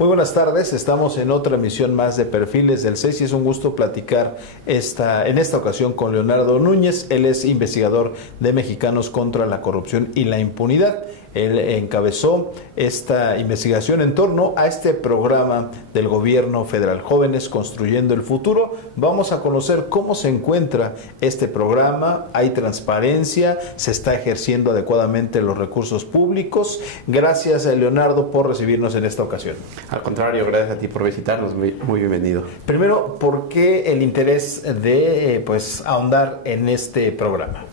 Muy buenas tardes, estamos en otra emisión más de Perfiles del CES y es un gusto platicar en esta ocasión con Leonardo Núñez. Él es investigador de Mexicanos contra la Corrupción y la Impunidad. Él encabezó esta investigación en torno a este programa del gobierno federal, Jóvenes Construyendo el Futuro. Vamos a conocer cómo se encuentra este programa, hay transparencia, se está ejerciendo adecuadamente los recursos públicos. Gracias a Leonardo por recibirnos en esta ocasión. Al contrario, gracias a ti por visitarnos, muy bienvenido. Primero, ¿por qué el interés de ahondar en este programa?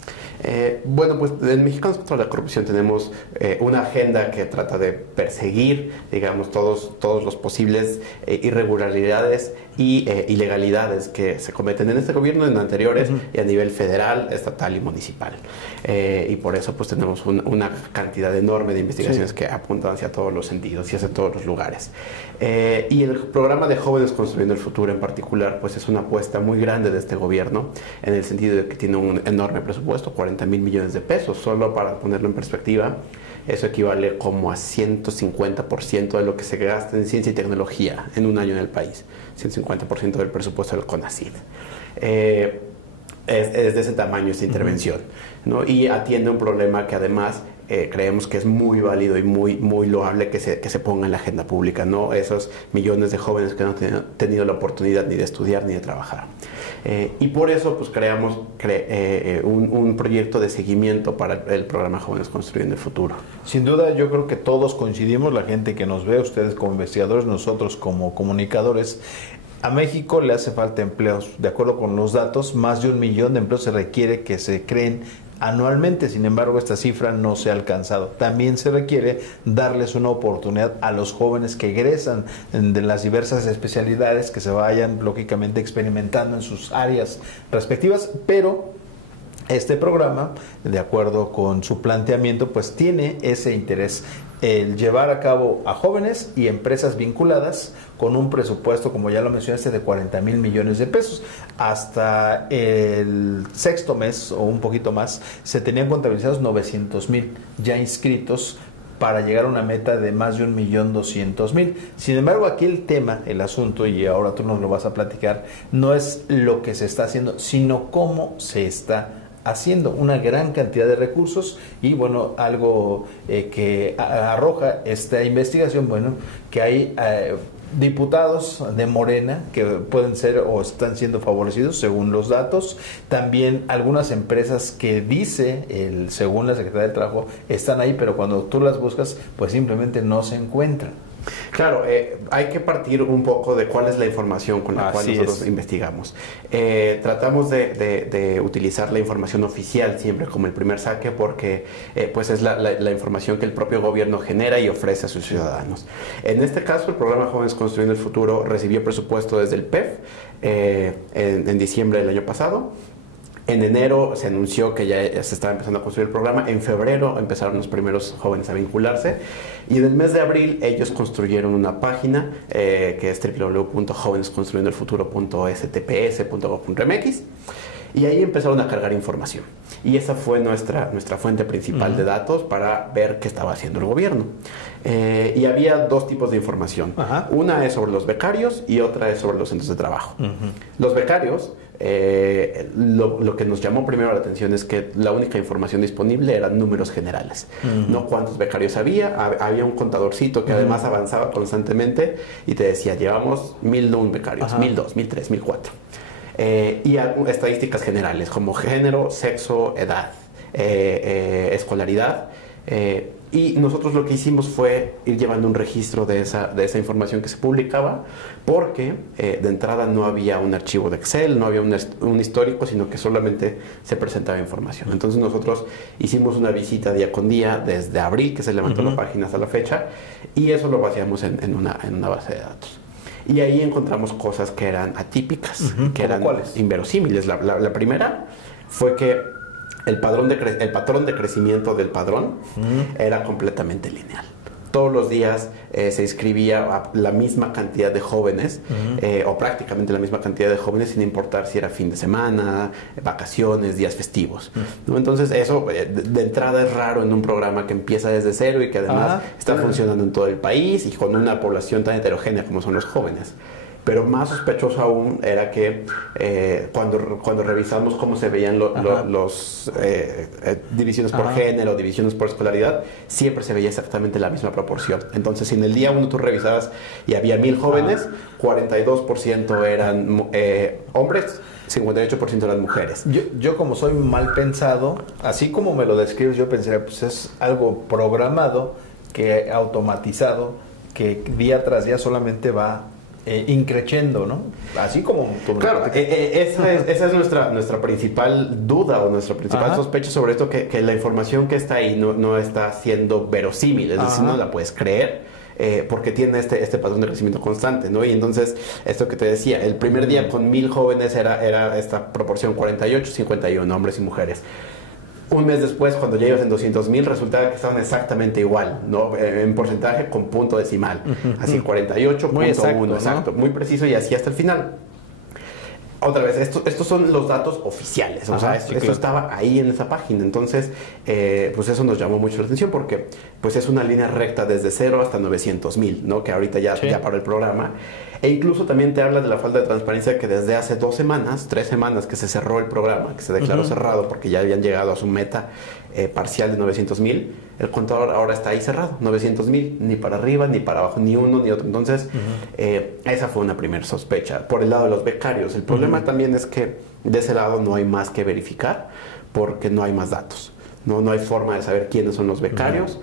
Bueno, pues en Mexicanos contra la Corrupción tenemos una agenda que trata de perseguir, digamos, todos los posibles irregularidades y ilegalidades que se cometen en este gobierno, en anteriores, y a nivel federal, estatal y municipal. Y por eso pues tenemos una cantidad enorme de investigaciones que apuntan hacia todos los sentidos y hacia todos los lugares. Y el programa de Jóvenes Construyendo el Futuro en particular, pues es una apuesta muy grande de este gobierno, en el sentido de que tiene un enorme presupuesto, 40,000 millones de pesos. Solo para ponerlo en perspectiva, eso equivale como a 150% de lo que se gasta en ciencia y tecnología en un año en el país. 150% del presupuesto del CONACYT. Es de ese tamaño esta intervención, ¿no? Y atiende un problema que además creemos que es muy válido y muy loable que se ponga en la agenda pública, ¿no? Esos millones de jóvenes que no han tenido la oportunidad ni de estudiar ni de trabajar. Y por eso pues creamos un proyecto de seguimiento para el programa Jóvenes Construyendo el Futuro. Sin duda, yo creo que todos coincidimos, la gente que nos ve, ustedes como investigadores, nosotros como comunicadores. A México le hace falta empleos. De acuerdo con los datos, más de 1 millón de empleos se requiere que se creen anualmente. Sin embargo, esta cifra no se ha alcanzado. También se requiere darles una oportunidad a los jóvenes que egresan de las diversas especialidades, que se vayan lógicamente experimentando en sus áreas respectivas, pero este programa, de acuerdo con su planteamiento, pues tiene ese interés, el llevar a cabo a jóvenes y empresas vinculadas con un presupuesto, como ya lo mencionaste, de 40,000 millones de pesos. Hasta el sexto mes o un poquito más se tenían contabilizados 900,000 ya inscritos para llegar a una meta de más de 1,200,000. Sin embargo, aquí el tema, el asunto, y ahora tú nos lo vas a platicar, no es lo que se está haciendo, sino cómo se está haciendo. Una gran cantidad de recursos y bueno, algo que arroja esta investigación, bueno, que hay diputados de Morena que pueden ser o están siendo favorecidos según los datos. También algunas empresas que según la Secretaría del Trabajo, están ahí, pero cuando tú las buscas, pues simplemente no se encuentran. Claro, hay que partir un poco de cuál es la información con la cual nosotros investigamos. Tratamos de utilizar la información oficial siempre como el primer saque, porque pues es la información que el propio gobierno genera y ofrece a sus ciudadanos. En este caso, el programa Jóvenes Construyendo el Futuro recibió presupuesto desde el PEF en diciembre del año pasado. En enero se anunció que ya se estaba empezando a construir el programa. En febrero empezaron los primeros jóvenes a vincularse. Y en el mes de abril ellos construyeron una página que es www.jovenesconstruyendoelfuturo.stps.gov.mx. Y ahí empezaron a cargar información. Y esa fue nuestra fuente principal de datos para ver qué estaba haciendo el gobierno. Y había dos tipos de información. Una es sobre los becarios y otra es sobre los centros de trabajo. Los becarios, lo que nos llamó primero la atención es que la única información disponible eran números generales. No cuántos becarios había. Había un contadorcito que además avanzaba constantemente y te decía, llevamos 1,001 becarios, 1,002, 1,003, 1,004. Y estadísticas generales como género, sexo, edad, escolaridad. Y nosotros lo que hicimos fue ir llevando un registro de esa información que se publicaba, porque de entrada no había un archivo de Excel, no había un histórico, sino que solamente se presentaba información. Entonces nosotros hicimos una visita día con día desde abril, que se levantó la página, hasta la fecha, y eso lo vaciamos en una base de datos. Y ahí encontramos cosas que eran atípicas, que eran inverosímiles. La primera fue que el patrón de crecimiento del padrón era completamente lineal. todos los días se inscribía a la misma cantidad de jóvenes, o prácticamente la misma cantidad de jóvenes, sin importar si era fin de semana, vacaciones, días festivos, ¿no? Entonces eso de entrada es raro en un programa que empieza desde cero y que además está funcionando en todo el país y con una población tan heterogénea como son los jóvenes. Pero más sospechoso aún era que cuando revisamos cómo se veían los divisiones por género, divisiones por escolaridad, siempre se veía exactamente la misma proporción. Entonces, si en el día 1 tú revisabas y había 1,000 jóvenes, 42% eran hombres, 58% eran mujeres. Yo como soy mal pensado, así como me lo describes, yo pensaría, pues es algo programado, que automatizado, que día tras día solamente va increciendo, ¿no? Así como... Claro, esa es nuestra principal duda o nuestra principal sospecha sobre esto, que la información que está ahí no está siendo verosímil, es decir, no la puedes creer. Porque tiene este patrón de crecimiento constante, ¿no? Y entonces, esto que te decía, el primer día con 1,000 jóvenes era esta proporción 48-51, hombres y mujeres. Un mes después, cuando ya ibas en 200,000, resultaba que estaban exactamente igual, ¿no? En porcentaje con punto decimal. Así, 48.1, exacto, muy preciso, y así hasta el final. Otra vez, estos son los datos oficiales, o sea, esto estaba ahí en esa página. Entonces, pues eso nos llamó mucho la atención, porque pues es una línea recta desde 0 hasta 900,000, ¿no? Que ahorita ya paró el programa. E incluso también te habla de la falta de transparencia, que desde hace 3 semanas que se cerró el programa, que se declaró cerrado porque ya habían llegado a su meta parcial de 900,000, el contador ahora está ahí cerrado, 900,000, ni para arriba, ni para abajo, ni uno, ni otro. Entonces, esa fue una primera sospecha. Por el lado de los becarios, el problema también es que de ese lado no hay más que verificar, porque no hay más datos. No hay forma de saber quiénes son los becarios,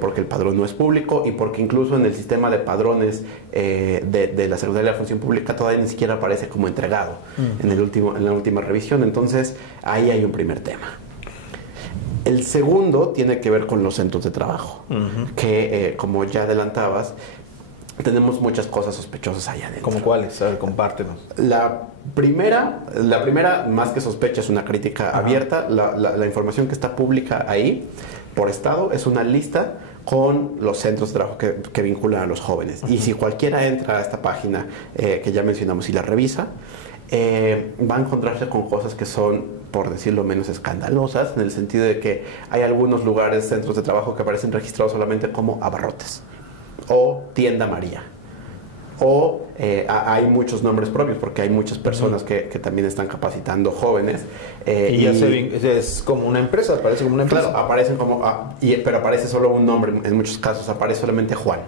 porque el padrón no es público, y porque incluso en el sistema de padrones de la Secretaría de la Función Pública todavía ni siquiera aparece como entregado en la última revisión. Entonces, ahí hay un primer tema. El segundo tiene que ver con los centros de trabajo, que como ya adelantabas, tenemos muchas cosas sospechosas allá adentro. ¿Cómo cuáles? A ver, compártenos. La primera, más que sospecha, es una crítica abierta. La información que está pública ahí, por estado, es una lista con los centros de trabajo que vinculan a los jóvenes. Y si cualquiera entra a esta página que ya mencionamos y la revisa, va a encontrarse con cosas que son, por decirlo menos, escandalosas, en el sentido de que hay algunos lugares, centros de trabajo, que aparecen registrados solamente como abarrotes o tienda María, o hay muchos nombres propios, porque hay muchas personas que también están capacitando jóvenes, y es como una empresa, aparece como una empresa. Claro, aparecen como pero aparece solo un nombre. En muchos casos aparece solamente Juan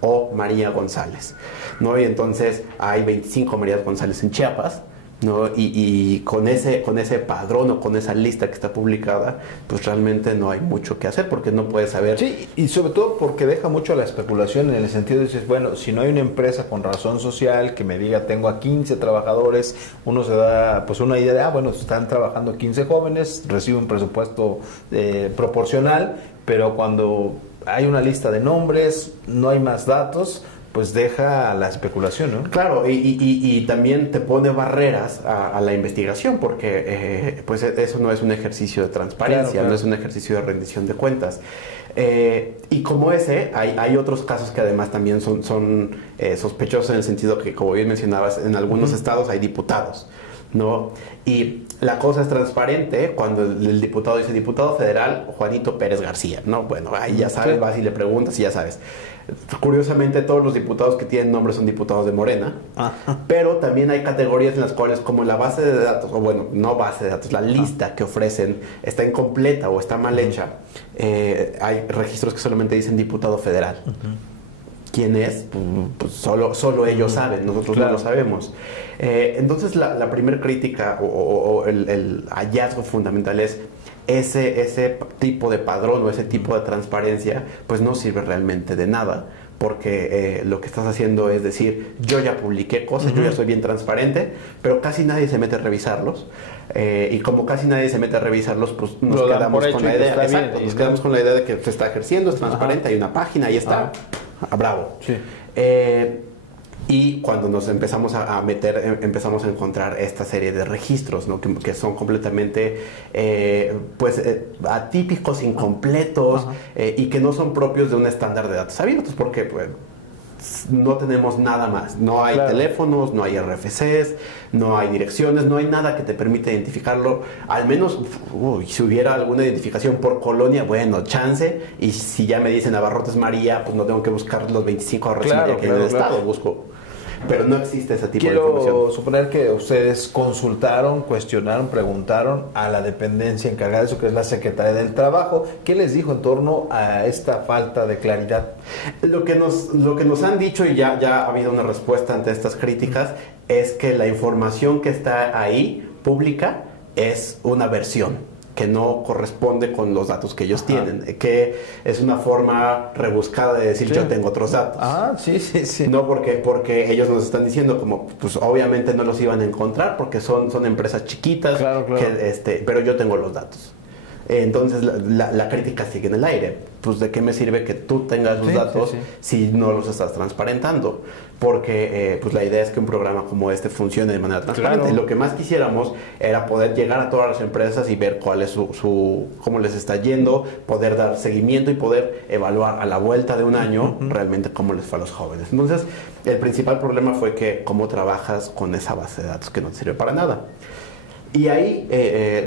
o María González, ¿no? Y entonces hay 25 Marías González en Chiapas, ¿no? Y con ese padrón o con esa lista que está publicada, pues realmente no hay mucho que hacer, porque no puedes saber. Sí, y sobre todo porque deja mucho la especulación, en el sentido de decir, bueno, si no hay una empresa con razón social que me diga tengo a 15 trabajadores, uno se da pues una idea de, bueno, están trabajando 15 jóvenes, recibe un presupuesto proporcional, pero cuando hay una lista de nombres, no hay más datos, pues deja la especulación, ¿no? Claro, y también te pone barreras a la investigación, porque pues eso no es un ejercicio de transparencia, claro. No es un ejercicio de rendición de cuentas. Y como ese, hay otros casos que además también son sospechosos, en el sentido que, como bien mencionabas, en algunos estados hay diputados, ¿no? Y la cosa es transparente cuando el diputado dice diputado federal Juanito Pérez García, ¿no? Bueno, ahí ya sabes, vas y le preguntas y ya sabes. Curiosamente, todos los diputados que tienen nombre son diputados de Morena, pero también hay categorías en las cuales, como la base de datos, o bueno, no base de datos, la lista que ofrecen está incompleta o está mal hecha. Hay registros que solamente dicen diputado federal. ¿Quién es? Pues solo ellos saben, nosotros no lo sabemos. Entonces, la primera crítica o el hallazgo fundamental es ese tipo de padrón o ese tipo de transparencia, pues no sirve realmente de nada, porque lo que estás haciendo es decir, yo ya publiqué cosas, yo ya soy bien transparente, pero casi nadie se mete a revisarlos. Y como casi nadie se mete a revisarlos, pues nos quedamos con la idea. Exacto, nos quedamos con la idea de que se está ejerciendo, es transparente, hay una página, ahí está. Bravo. Sí. Y cuando nos empezamos a meter, empezamos a encontrar esta serie de registros, ¿no? que son completamente atípicos, incompletos, y que no son propios de un estándar de datos abiertos, porque pues, no tenemos nada más. No hay teléfonos, no hay RFCs, no hay direcciones, no hay nada que te permita identificarlo. Al menos, si hubiera alguna identificación por colonia, bueno, chance. Y si ya me dicen Abarrotes María, pues no tengo que buscar los 25 Abarrotes María que hay en el estado. Busco. Pero no existe ese tipo de información. Quiero suponer que ustedes consultaron, cuestionaron, preguntaron a la dependencia encargada de eso, que es la Secretaría del Trabajo. ¿Qué les dijo en torno a esta falta de claridad? Lo que nos han dicho, y ya ha habido una respuesta ante estas críticas, es que la información que está ahí, pública, es una versión que no corresponde con los datos que ellos tienen, que es una forma rebuscada de decir yo tengo otros datos. Sí. No porque ellos nos están diciendo como, pues obviamente no los iban a encontrar porque son empresas chiquitas, claro. Pero yo tengo los datos. Entonces la crítica sigue en el aire. Pues de qué me sirve que tú tengas los datos si no los estás transparentando, porque pues la idea es que un programa como este funcione de manera transparente. Lo que más quisiéramos era poder llegar a todas las empresas y ver cuál es cómo les está yendo, poder dar seguimiento y poder evaluar a la vuelta de un año realmente cómo les fue a los jóvenes. Entonces el principal problema fue que cómo trabajas con esa base de datos que no te sirve para nada. Y ahí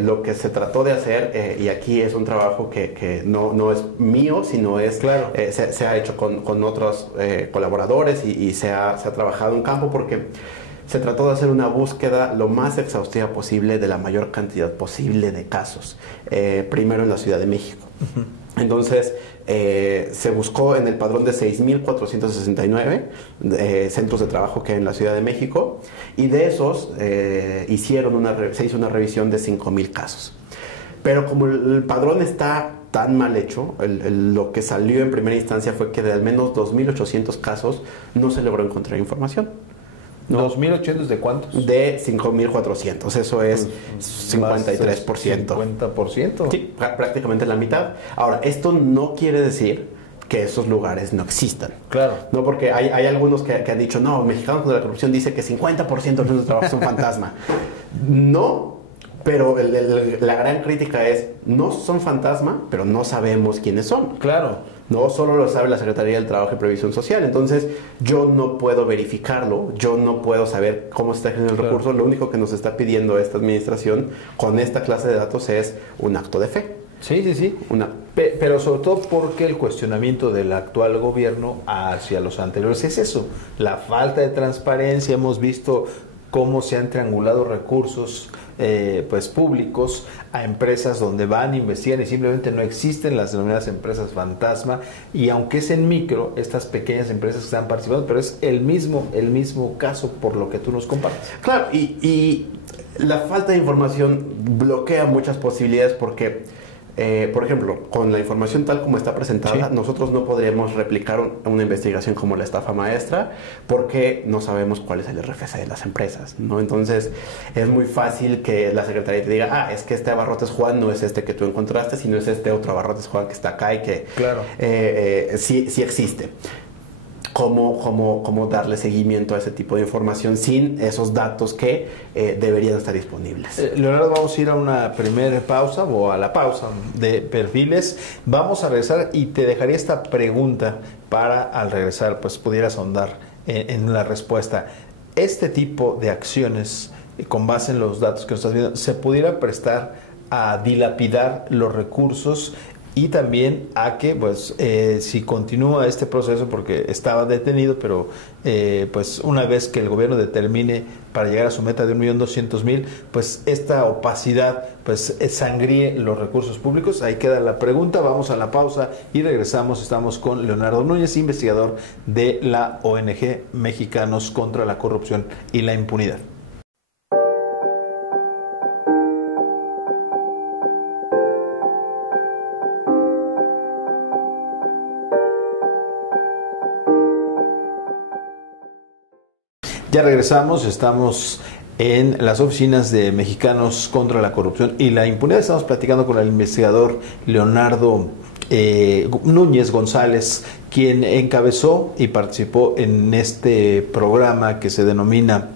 lo que se trató de hacer, y aquí es un trabajo que no es mío, sino es se ha hecho con otros colaboradores y se ha trabajado en campo, porque se trató de hacer una búsqueda lo más exhaustiva posible de la mayor cantidad posible de casos, primero en la Ciudad de México. Entonces, se buscó en el padrón de 6,469 centros de trabajo que hay en la Ciudad de México, y de esos se hizo una revisión de 5,000 casos. Pero como el padrón está tan mal hecho, lo que salió en primera instancia fue que de al menos 2,800 casos no se logró encontrar información. ¿No? ¿2,800 de cuántos? De 5,400. Eso es 53%. ¿50%? Sí, prácticamente la mitad. Ahora, esto no quiere decir que esos lugares no existan. Claro. No, porque hay algunos que han dicho, no, Mexicanos contra la Corrupción dice que 50% de los trabajos son fantasma. No, pero la gran crítica es, no son fantasma, pero no sabemos quiénes son. Claro. No solo lo sabe la Secretaría del Trabajo y Previsión Social. Entonces, yo no puedo verificarlo, yo no puedo saber cómo se está generando el recurso. Lo único que nos está pidiendo esta administración con esta clase de datos es un acto de fe. Sí. Pero sobre todo porque el cuestionamiento del actual gobierno hacia los anteriores es eso, la falta de transparencia. Hemos visto cómo se han triangulado recursos públicos a empresas donde van, investigan y simplemente no existen las denominadas empresas fantasma, y aunque es en micro, estas pequeñas empresas que están participando, pero es el mismo caso por lo que tú nos compartes. Claro, y la falta de información bloquea muchas posibilidades porque por ejemplo, con la información tal como está presentada, nosotros no podríamos replicar una investigación como la estafa maestra porque no sabemos cuál es el RFC de las empresas, ¿no? Entonces, es muy fácil que la Secretaría te diga, es que este Abarrotes Juan no es este que tú encontraste, sino es este otro Abarrotes Juan que está acá y que sí existe. ¿Cómo darle seguimiento a ese tipo de información sin esos datos que deberían estar disponibles? Leonardo, vamos a ir a una primera pausa o a la pausa de perfiles. Vamos a regresar y te dejaría esta pregunta para al regresar pues pudieras ahondar en la respuesta. Este tipo de acciones, con base en los datos que nos estás viendo, ¿se pudiera prestar a dilapidar los recursos? Y también a que, pues, si continúa este proceso, porque estaba detenido, pero pues una vez que el gobierno determine para llegar a su meta de 1,200,000, pues esta opacidad, pues sangríe los recursos públicos. Ahí queda la pregunta. Vamos a la pausa y regresamos. Estamos con Leonardo Núñez, investigador de la ONG Mexicanos contra la Corrupción y la Impunidad. Ya regresamos, estamos en las oficinas de Mexicanos contra la Corrupción y la Impunidad. Estamos platicando con el investigador Leonardo Núñez González, quien encabezó y participó en este programa que se denomina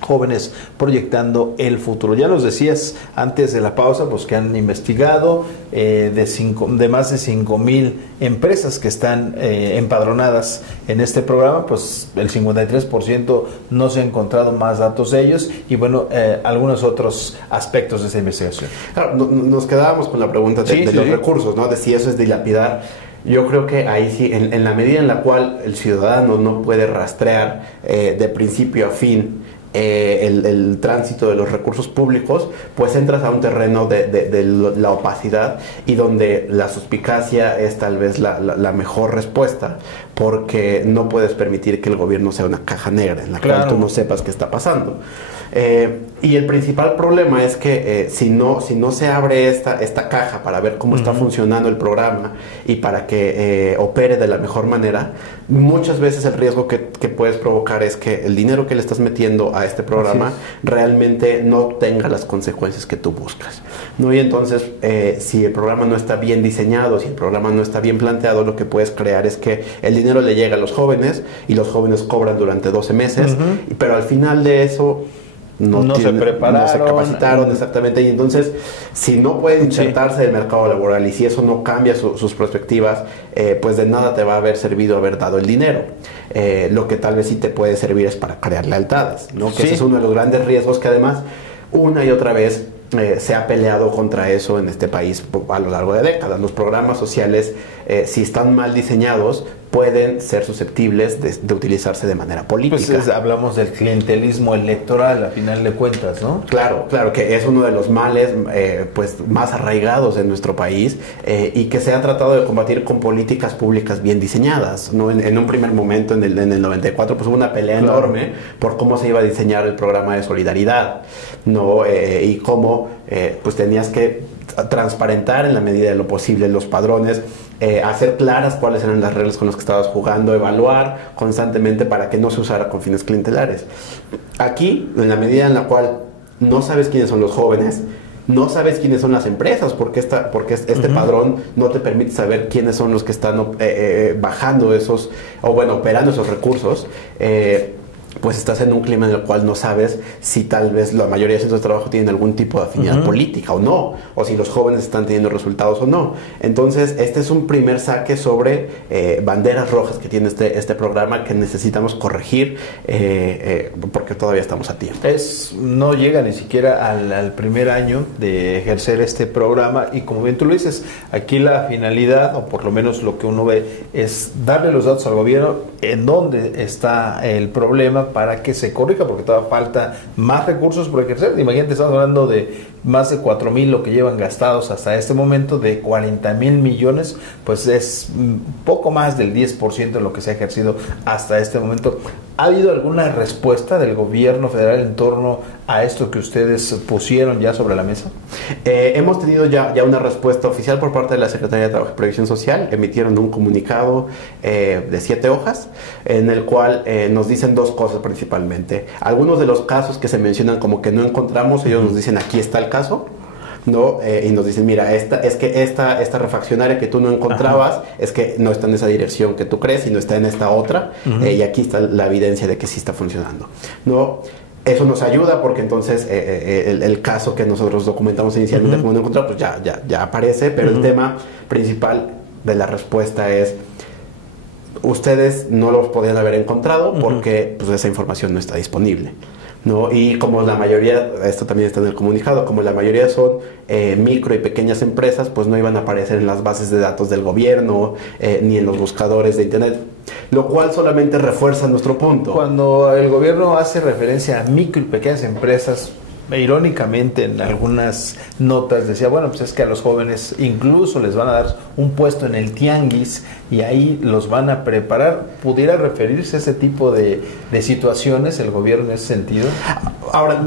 Jóvenes Proyectando el Futuro. Ya nos decías antes de la pausa, pues que han investigado de más de 5,000 empresas que están empadronadas en este programa, pues el 53% no se ha encontrado más datos de ellos y bueno, algunos otros aspectos de esa investigación. Claro, nos quedábamos con la pregunta de los recursos, ¿no? De si eso es dilapidar. Yo creo que ahí sí, en la medida en la cual el ciudadano no puede rastrear de principio a fin el tránsito de los recursos públicos, pues entras a un terreno de la opacidad y donde la suspicacia es tal vez la mejor respuesta, porque no puedes permitir que el gobierno sea una caja negra en la cual tú no sepas qué está pasando. Y el principal problema es que si no se abre esta caja para ver cómo está funcionando el programa y para que opere de la mejor manera, muchas veces el riesgo que puedes provocar es que el dinero que le estás metiendo a este programa realmente no tenga las consecuencias que tú buscas, ¿no? Y entonces, si el programa no está bien diseñado, si el programa no está bien planteado, lo que puedes crear es que el dinero le llega a los jóvenes y los jóvenes cobran durante 12 meses, pero al final de eso no se prepararon, no se capacitaron exactamente, y entonces si no pueden insertarse en el mercado laboral y si eso no cambia sus perspectivas, pues de nada te va a haber servido haber dado el dinero. Lo que tal vez sí te puede servir es para crear lealtades, ¿no? Que ese es uno de los grandes riesgos que además una y otra vez se ha peleado contra eso en este país a lo largo de décadas. Los programas sociales, si están mal diseñados, pueden ser susceptibles de utilizarse de manera política. Pues hablamos del clientelismo electoral, a final de cuentas, ¿no? Claro, que es uno de los males pues más arraigados en nuestro país y que se ha tratado de combatir con políticas públicas bien diseñadas, ¿no? En un primer momento, en el 94, pues hubo una pelea enorme por cómo se iba a diseñar el programa de solidaridad, ¿no? Y cómo pues tenías que transparentar en la medida de lo posible los padrones, hacer claras cuáles eran las reglas con las que estabas jugando, evaluar constantemente para que no se usara con fines clientelares. Aquí, en la medida en la cual no sabes quiénes son los jóvenes, no sabes quiénes son las empresas, porque este padrón no te permite saber quiénes son los que están bajando esos, o bueno, operando esos recursos, pues estás en un clima en el cual no sabes si tal vez la mayoría de centros de trabajo tienen algún tipo de afinidad política o no, o si los jóvenes están teniendo resultados o no. Entonces, este es un primer saque sobre banderas rojas que tiene este programa que necesitamos corregir porque todavía estamos a tiempo. No llega ni siquiera al primer año de ejercer este programa y como bien tú lo dices, aquí la finalidad, o por lo menos lo que uno ve, es darle los datos al gobierno en dónde está el problema para que se corrija, porque todavía falta más recursos por ejercer. Imagínate, estamos hablando de más de 4,000 lo que llevan gastados hasta este momento, de 40,000 millones, pues es poco más del 10% de lo que se ha ejercido hasta este momento. ¿Ha habido alguna respuesta del gobierno federal en torno a esto que ustedes pusieron ya sobre la mesa? Hemos tenido ya una respuesta oficial por parte de la Secretaría de Trabajo y Previsión Social. Emitieron un comunicado de 7 hojas en el cual nos dicen dos cosas principalmente. Algunos de los casos que se mencionan como que no encontramos, ellos nos dicen aquí está el caso, ¿no? Y nos dicen, mira, esta refaccionaria que tú no encontrabas, es que no está en esa dirección que tú crees, sino está en esta otra, y aquí está la evidencia de que sí está funcionando, ¿no? Eso nos ayuda porque entonces el caso que nosotros documentamos inicialmente como no encontramos, pues ya aparece, pero el tema principal de la respuesta es: ustedes no los podían haber encontrado porque pues, esa información no está disponible, ¿no? Y como la mayoría, esto también está en el comunicado, como la mayoría son micro y pequeñas empresas, pues no iban a aparecer en las bases de datos del gobierno ni en los buscadores de internet, lo cual solamente refuerza nuestro punto. Cuando el gobierno hace referencia a micro y pequeñas empresas, irónicamente en algunas notas decía, bueno, pues es que a los jóvenes incluso les van a dar un puesto en el tianguis y ahí los van a preparar. ¿Pudiera referirse a ese tipo de situaciones el gobierno en ese sentido? Ahora,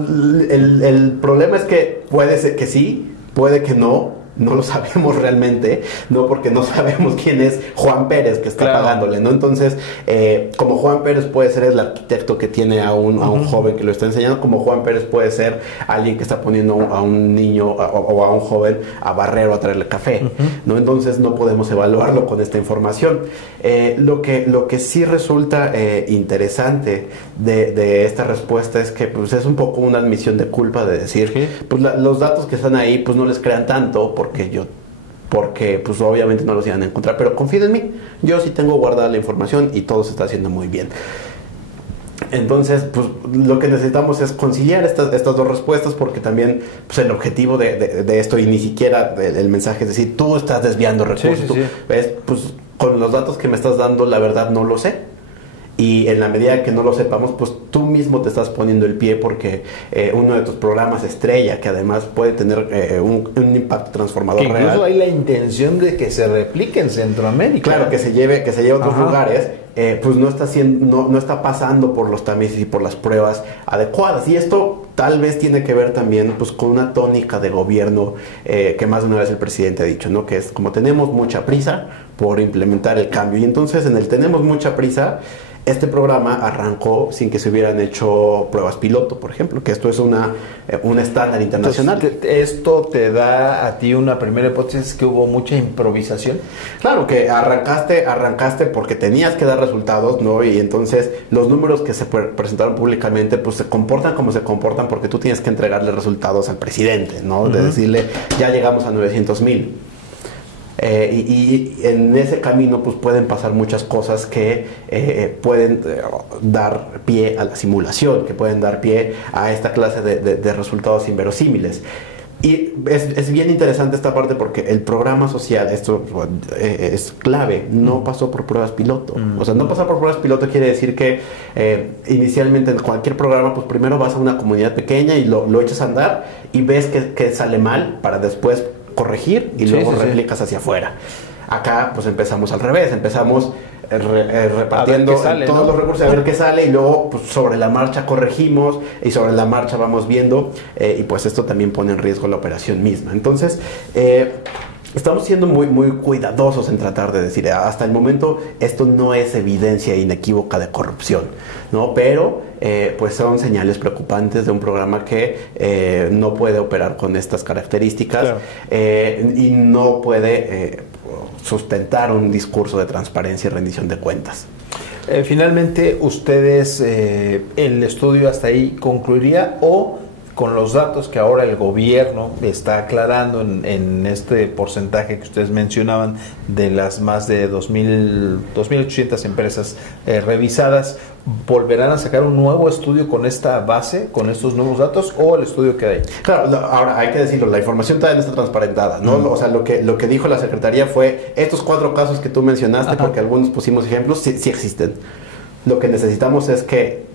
el problema es que puede ser que sí, puede que no, no lo sabemos realmente, no porque no sabemos quién es Juan Pérez que está pagándole, ¿no? Entonces, como Juan Pérez puede ser el arquitecto que tiene a un joven que lo está enseñando, como Juan Pérez puede ser alguien que está poniendo a un niño o a un joven a barrer o a traerle café, ¿no? Entonces no podemos evaluarlo con esta información. Lo que sí resulta interesante de esta respuesta es que pues, es un poco una admisión de culpa de decir, pues los datos que están ahí pues no les crean tanto porque pues obviamente no los iban a encontrar, pero confíen en mí, yo sí tengo guardada la información y todo se está haciendo muy bien. Entonces, pues lo que necesitamos es conciliar estas dos respuestas, porque también pues, el objetivo de esto, y ni siquiera el mensaje es decir, tú estás desviando recursos, ¿ves? Pues con los datos que me estás dando, la verdad no lo sé. Y en la medida que no lo sepamos, pues tú mismo te estás poniendo el pie, porque uno de tus programas estrella, que además puede tener un impacto transformador que incluso real. hay la intención de que se replique en Centroamérica. Claro, que se lleve a otros lugares, pues no está pasando por los tamices y por las pruebas adecuadas. Y esto tal vez tiene que ver también pues con una tónica de gobierno que más de una vez el presidente ha dicho, ¿no? Que es como tenemos mucha prisa por implementar el cambio. Y entonces en el tenemos mucha prisa, este programa arrancó sin que se hubieran hecho pruebas piloto, por ejemplo, que esto es un estándar internacional. Entonces, ¿esto te da a ti una primera hipótesis que hubo mucha improvisación? Claro, que arrancaste porque tenías que dar resultados, ¿no? Y entonces los números que se presentaron públicamente pues se comportan como se comportan porque tú tienes que entregarle resultados al presidente, ¿no? De decirle, ya llegamos a 900,000. Y en ese camino pues pueden pasar muchas cosas que pueden dar pie a la simulación, que pueden dar pie a esta clase de resultados inverosímiles. Y es bien interesante esta parte porque el programa social, esto es clave, no pasó por pruebas piloto. O sea, no pasar por pruebas piloto quiere decir que inicialmente en cualquier programa, pues primero vas a una comunidad pequeña y lo echas a andar y ves que sale mal para después corregir y luego replicas hacia afuera. Acá pues empezamos al revés, empezamos repartiendo todos los recursos a ver qué sale y luego pues sobre la marcha corregimos y sobre la marcha vamos viendo y pues esto también pone en riesgo la operación misma. Entonces estamos siendo muy, muy cuidadosos en tratar de decir, hasta el momento esto no es evidencia inequívoca de corrupción, ¿no? Pero pues son señales preocupantes de un programa que no puede operar con estas características, y no puede sustentar un discurso de transparencia y rendición de cuentas. Finalmente, ustedes, el estudio hasta ahí concluiría, o con los datos que ahora el gobierno está aclarando en este porcentaje que ustedes mencionaban de las más de 2.800 empresas revisadas, ¿volverán a sacar un nuevo estudio con esta base, con estos nuevos datos, o el estudio que hay? Claro, ahora hay que decirlo, la información todavía no está transparentada, ¿no? O sea, lo que dijo la Secretaría fue, estos 4 casos que tú mencionaste, porque algunos pusimos ejemplos, sí existen. Lo que necesitamos es que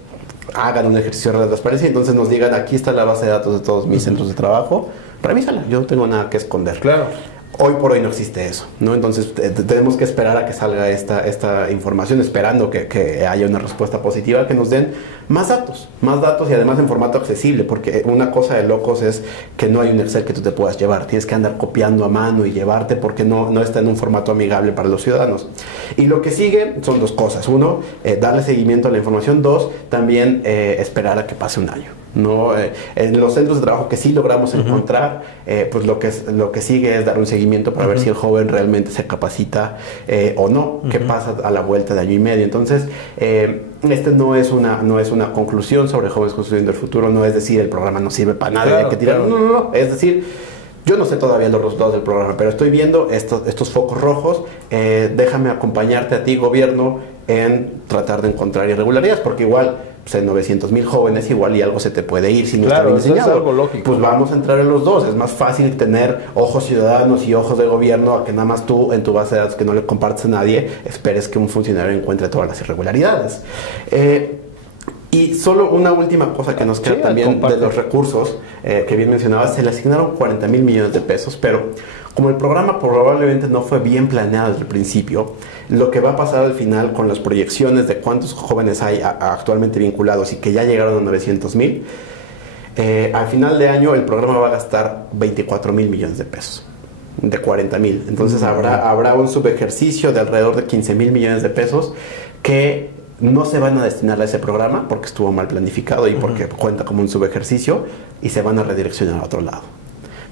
hagan un ejercicio de transparencia y entonces nos digan, aquí está la base de datos de todos mis centros de trabajo, revísala, yo no tengo nada que esconder. Claro. Hoy por hoy no existe eso, ¿no? Entonces tenemos que esperar a que salga esta información, esperando que haya una respuesta positiva, que nos den más datos y además en formato accesible, porque una cosa de locos es que no hay un Excel que tú te puedas llevar, tienes que andar copiando a mano y llevarte porque no está en un formato amigable para los ciudadanos. Y lo que sigue son 2 cosas: 1, darle seguimiento a la información; 2, también esperar a que pase un año, ¿no? En los centros de trabajo que sí logramos encontrar, pues lo que sigue es dar un seguimiento para ver si el joven realmente se capacita o no, qué pasa a la vuelta de año y medio. Entonces, este no es una conclusión sobre Jóvenes Construyendo el Futuro, no es decir, el programa no sirve para nada, hay que tirarlo. No, es decir, yo no sé todavía los resultados del programa, pero estoy viendo estos focos rojos. Déjame acompañarte a ti, gobierno, en tratar de encontrar irregularidades, porque igual pues en 900,000 jóvenes igual y algo se te puede ir si no está bien diseñado. Es algo lógico. Pues vamos a entrar en los dos. Es más fácil tener ojos ciudadanos y ojos de gobierno a que nada más tú en tu base de datos que no le compartes a nadie esperes que un funcionario encuentre todas las irregularidades. Y solo una última cosa que nos queda también de los recursos que bien mencionabas, se le asignaron 40,000 millones de pesos, pero como el programa probablemente no fue bien planeado desde el principio, lo que va a pasar al final con las proyecciones de cuántos jóvenes hay actualmente vinculados y que ya llegaron a 900,000, al final de año el programa va a gastar 24,000 millones de pesos. de 40,000. Entonces habrá un subejercicio de alrededor de 15,000 millones de pesos que no se van a destinar a ese programa porque estuvo mal planificado y porque cuenta como un subejercicio, y se van a redireccionar a otro lado.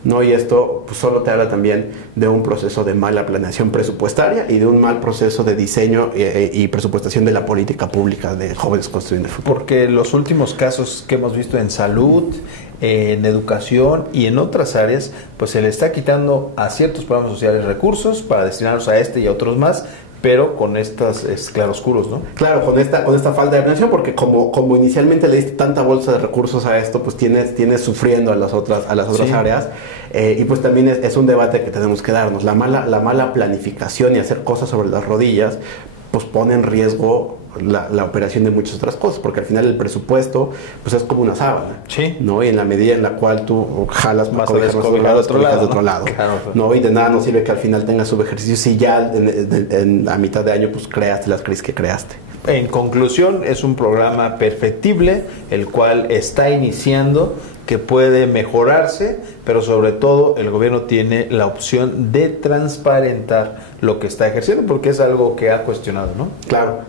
¿No? Y esto pues, solo te habla también de un proceso de mala planeación presupuestaria y de un mal proceso de diseño y presupuestación de la política pública de Jóvenes Construyendo el Futuro. Porque los últimos casos que hemos visto en salud, en educación y en otras áreas, pues se le está quitando a ciertos programas sociales recursos para destinarlos a este y a otros más, pero con estos claroscuros, ¿no? Claro, con esta falta de planeación, porque como inicialmente le diste tanta bolsa de recursos a esto, pues tienes sufriendo a las otras sí. áreas, y pues también es un debate que tenemos que darnos. La mala planificación y hacer cosas sobre las rodillas, pues pone en riesgo la operación de muchas otras cosas, porque al final el presupuesto pues es como una sábana, sí. ¿no? Y en la medida en la cual tú jalas más de otro lado, claro. ¿No? Y de nada nos sirve que al final tengas subejercicio si ya a mitad de año pues creaste las crisis que creaste. En conclusión, es un programa perfectible, el cual está iniciando, que puede mejorarse, pero sobre todo el gobierno tiene la opción de transparentar lo que está ejerciendo, porque es algo que ha cuestionado, ¿no? Claro.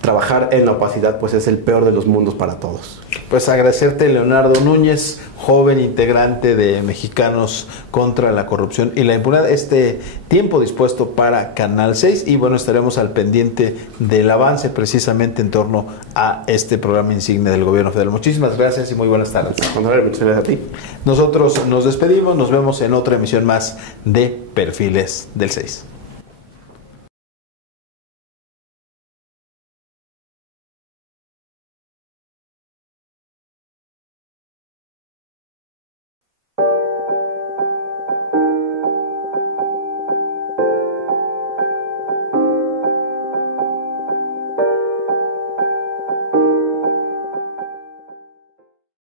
Trabajar en la opacidad pues es el peor de los mundos para todos. Pues agradecerte, Leonardo Núñez, joven integrante de Mexicanos contra la Corrupción y la Impunidad, este tiempo dispuesto para Canal 6, y bueno, estaremos al pendiente del avance precisamente en torno a este programa insignia del gobierno federal. Muchísimas gracias y muy buenas tardes. Muchas gracias a ti. Nosotros nos despedimos, nos vemos en otra emisión más de Perfiles del 6.